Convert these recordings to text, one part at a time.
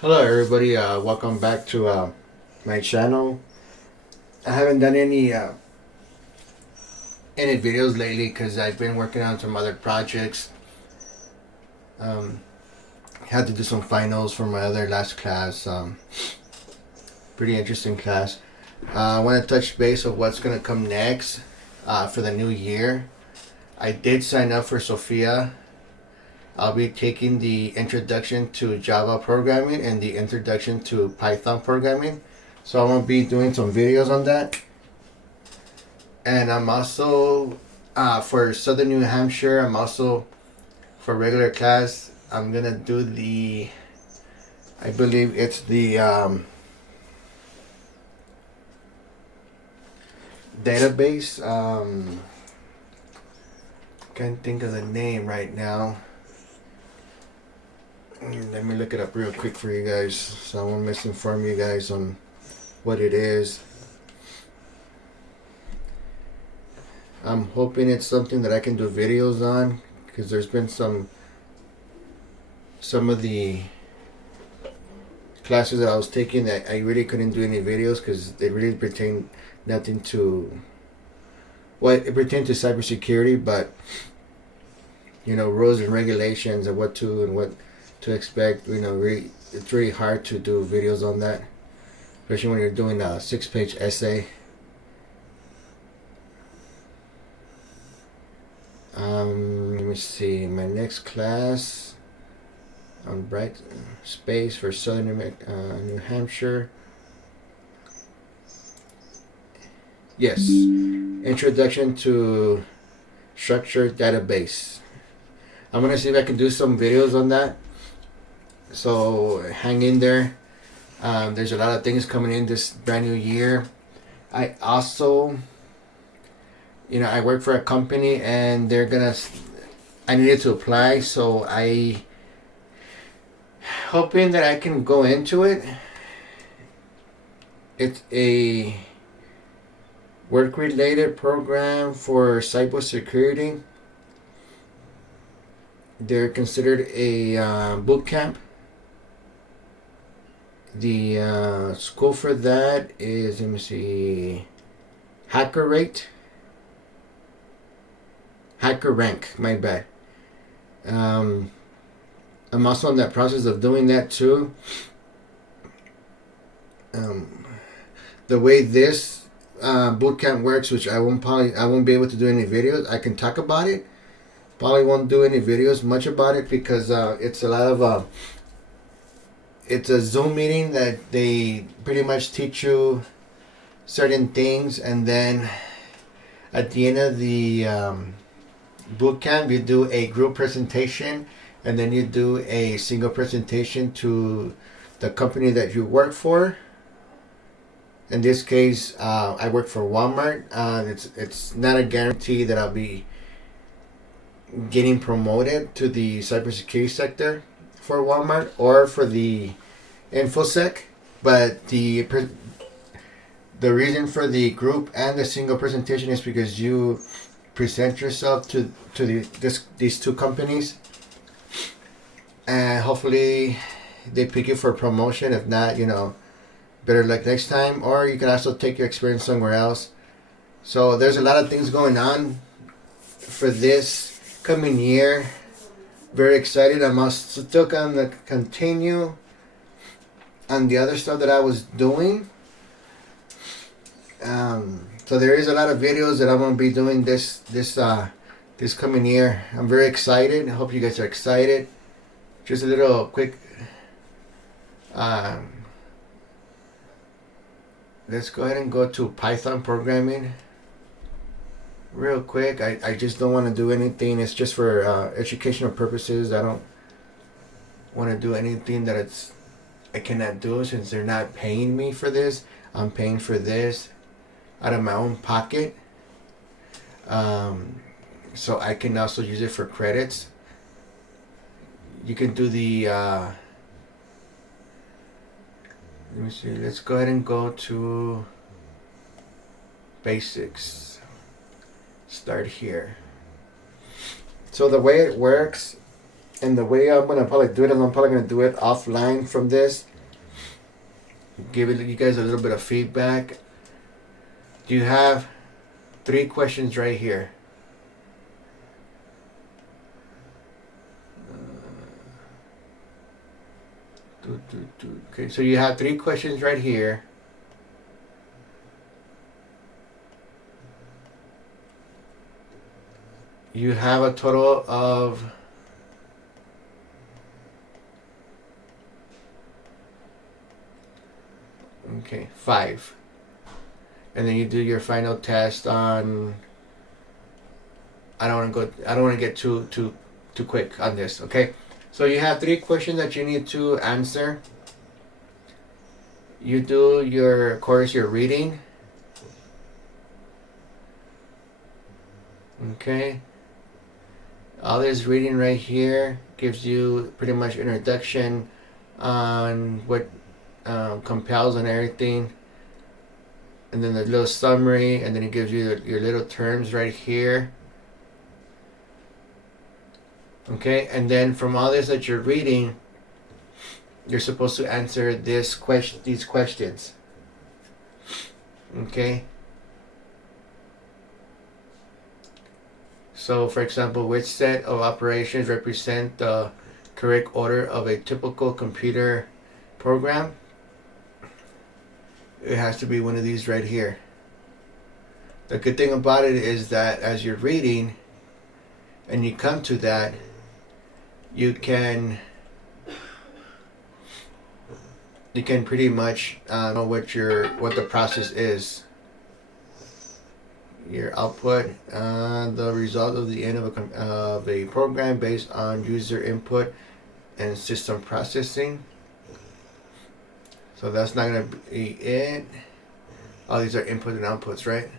Hello everybody, welcome back to my channel. I haven't done any videos lately because I've been working on some other projects. Um, Had to do some finals for my other last class. Pretty interesting class. I want to touch base of what's going to come next for the new year. I did sign up for Sophia. I'll be taking the introduction to Java programming and the introduction to Python programming. So I'm going to be doing some videos on that. And I'm also, for Southern New Hampshire, I'm also, for regular class, I'm going to do I believe it's the database. Can't think of the name right now. Let me look it up real quick for you guys, so I won't misinform you guys on what it is. I'm hoping it's something that I can do videos on, because there's been some of the classes that I was taking that I really couldn't do any videos because they really pertain nothing to, well, it pertained to cybersecurity, but rules and regulations and what to expect. Really, it's really hard to do videos on that, especially when you're doing a 6-page essay. Let me see. My next class on Bright Space for Southern New Hampshire. Yes, Introduction to Structured Database. I'm gonna see if I can do some videos on that. So hang in there. There's a lot of things coming in this brand new year. I also, I work for a company and I needed to apply, so I hoping that I can go into it. It's a work-related program for cybersecurity. They're considered a boot camp. The school for that is, let me see, Hacker Rank, my bad. I'm also in that process of doing that too. The way this boot camp works, which I won't be able to do any videos. I can talk about it. Probably won't do any videos much about it because it's a lot of it's a Zoom meeting that they pretty much teach you certain things, and then at the end of the boot camp, you do a group presentation, and then you do a single presentation to the company that you work for. In this case, I work for Walmart. It's not a guarantee that I'll be getting promoted to the cybersecurity sector for Walmart or for the InfoSec, but the reason for the group and the single presentation is because you present yourself to these two companies, and hopefully they pick you for promotion. If not, better luck next time, or you can also take your experience somewhere else. So there's a lot of things going on for this coming year. Very excited. I'm still gonna continue on the other stuff that I was doing. So there is a lot of videos that I'm gonna be doing this coming year. I'm very excited. I hope you guys are excited. Just a little quick. Let's go ahead and go to Python programming real quick. I just don't want to do anything. It's just for educational purposes. I don't want to do anything that I cannot do since they're not paying me for this. I'm paying for this out of my own pocket. So I can also use it for credits. You can do the let me see, let's go ahead and go to basics. Start here. So the way it works And the way I'm gonna probably do it is I'm probably gonna do it offline from this. Give you guys a little bit of feedback. Do you have 3 questions right here? Okay, so you have 3 questions right here. You have a total of okay, 5. And then you do your final test on I don't want to get too quick on this, okay? So you have 3 questions that you need to answer. You do your course, your reading. Okay. All this reading right here gives you pretty much introduction on what compels and everything. And then the little summary, and then it gives you your little terms right here. Okay, and then from all this that you're reading, you're supposed to answer these questions. Okay. So, for example, which set of operations represent the correct order of a typical computer program? It has to be one of these right here. The good thing about it is that as you're reading and you come to that, you can pretty much know what the process is. Your output, the result of the end of a program based on user input and system processing. So that's not gonna be it. Oh, these are inputs and outputs, right?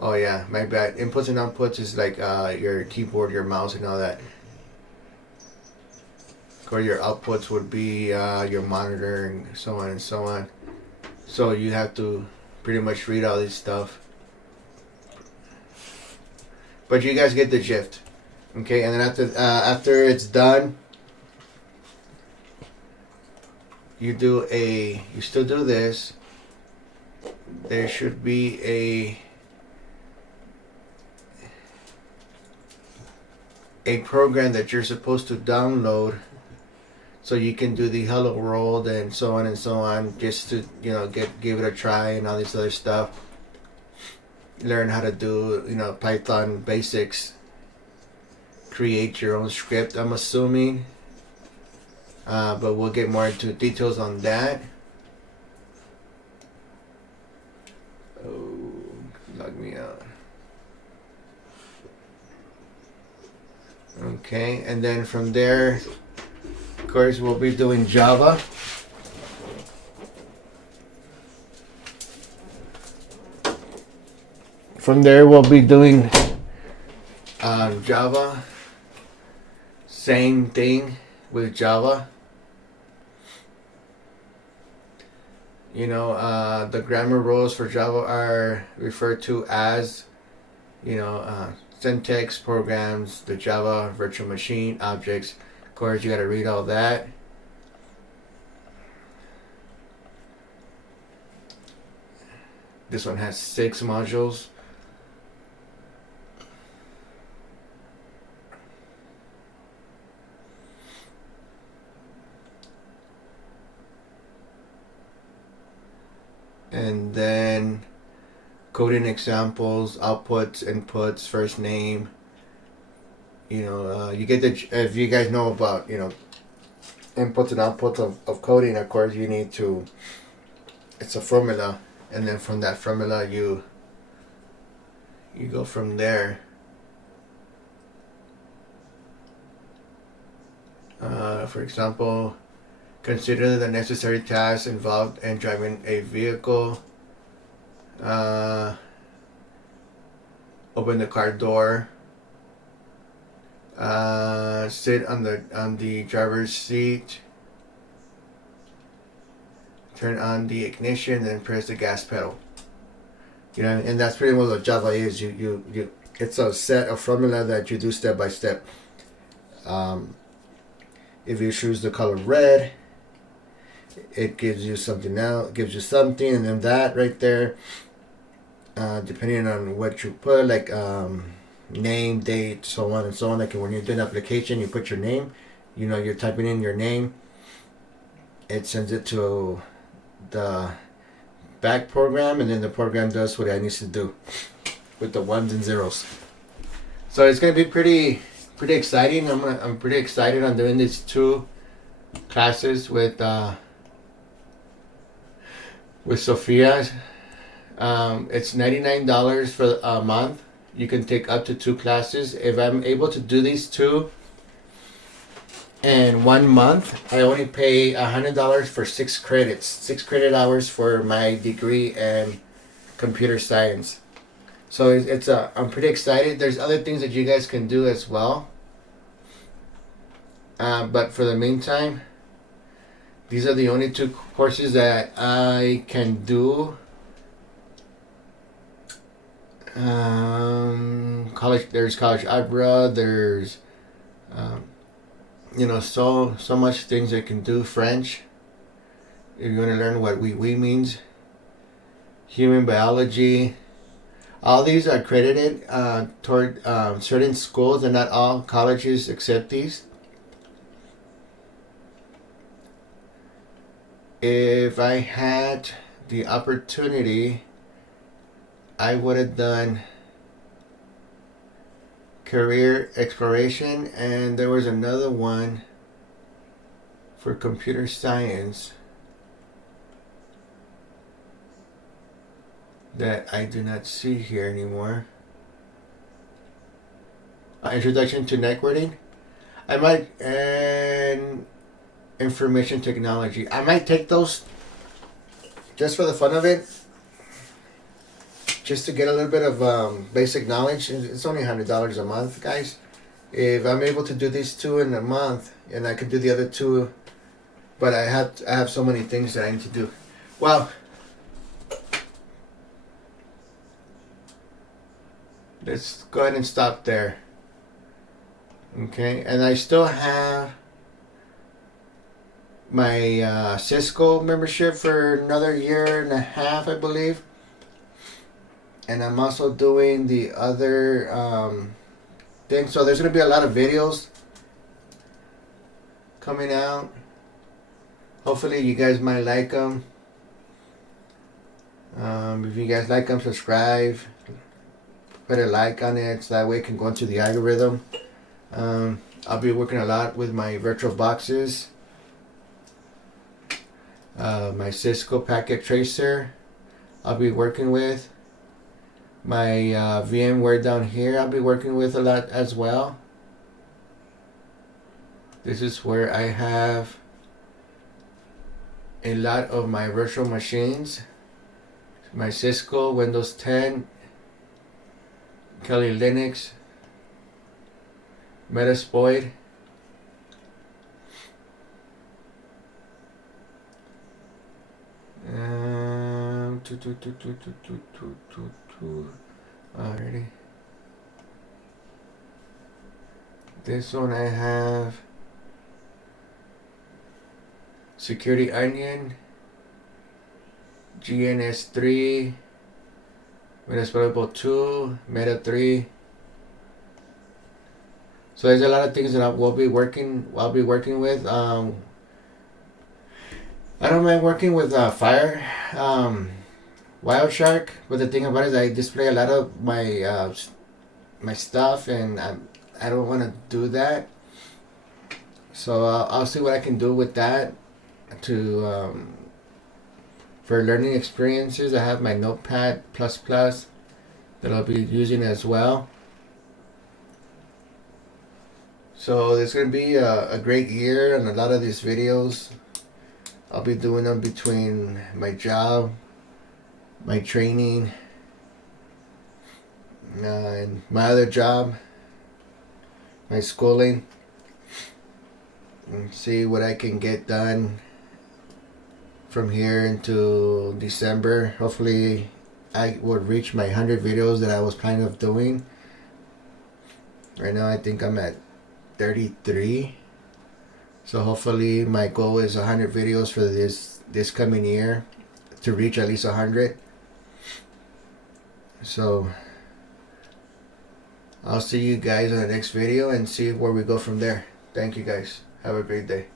Oh yeah, my bad. Inputs and outputs is like your keyboard, your mouse, and all that. Or your outputs would be your monitor and so on and so on. So you have to pretty much read all this stuff. But you guys get the gist. Okay, and then after it's done, you still do this. There should be a program that you're supposed to download so you can do the hello world and so on, just to give it a try and all this other stuff. Learn how to do Python basics. Create your own script, I'm assuming, but we'll get more into details on that. Oh, log me out. Okay, and then from there, of course, we'll be doing Java. From there, we'll be doing Java. Same thing with Java. The grammar rules for Java are referred to as, syntax, programs, the Java virtual machine, objects. Of course, you got to read all that. This one has 6 modules. And then coding examples, outputs, inputs, first name. You get if you guys know about inputs and outputs of coding, of course you need to. It's a formula, and then from that formula you go from there. For example, consider the necessary tasks involved in driving a vehicle. Open the car door. Sit on the driver's seat. Turn on the ignition and press the gas pedal. And that's pretty much what Java is. You it's a set of formula that you do step by step. If you choose the color red, it gives you something else, gives you something, and then that right there, depending on what you put, like name, date, so on and so on. Like when you're doing application, you put your name, you know, you're typing in your name, it sends it to the back program, and then the program does what it needs to do with the ones and zeros. So it's gonna be pretty exciting. I'm pretty excited on doing these 2 classes with Sophia. It's $99 for a month. You can take up to 2 classes. If I'm able to do these 2 in 1 month, I only pay $100 for 6 credits, 6 credit hours for my degree in computer science. So I'm pretty excited. There's other things that you guys can do as well. But for the meantime, these are the only 2 courses that I can do. There's college algebra. There's, so much things I can do. French. If you want to learn what we means. Human biology. All these are accredited toward certain schools, and not all colleges accept these. If I had the opportunity, I would have done career exploration, and there was another one for computer science that I do not see here anymore. Introduction to networking. I might, and information technology. I might take those just for the fun of it, just to get a little bit of basic knowledge. It's only $100 a month, guys. If I'm able to do these 2 in a month, and I could do the other 2, but I have so many things that I need to do. Well, let's go ahead and stop there. Okay, and I still have my Cisco membership for another 1.5 years, I believe. And I'm also doing the other thing. So there's going to be a lot of videos coming out. Hopefully you guys might like them. If you guys like them, subscribe. Put a like on it so that way it can go into the algorithm. I'll be working a lot with my virtual boxes. My Cisco packet tracer I'll be working with. My VMware down here I'll be working with a lot as well. This is where I have a lot of my virtual machines. My Cisco, Windows 10, Kali Linux, Metasploit, alrighty. This one I have Security Onion, GNS3, Metasploit 2, Meta 3. So there's a lot of things that I'll be working with. I don't mind working with Fire, Wireshark, but the thing about it is I display a lot of my my stuff, and I don't want to do that. So I'll see what I can do with that to for learning experiences. I have my Notepad++ that I'll be using as well. So there's going to be a great year, and a lot of these videos I'll be doing them between my job, my training, and my other job, my schooling, and see what I can get done from here into December. Hopefully I would reach my 100 videos that I was planning of doing. Right now I think I'm at 33. So hopefully my goal is 100 videos for this coming year, to reach at least 100. So I'll see you guys on the next video and see where we go from there. Thank you guys. Have a great day.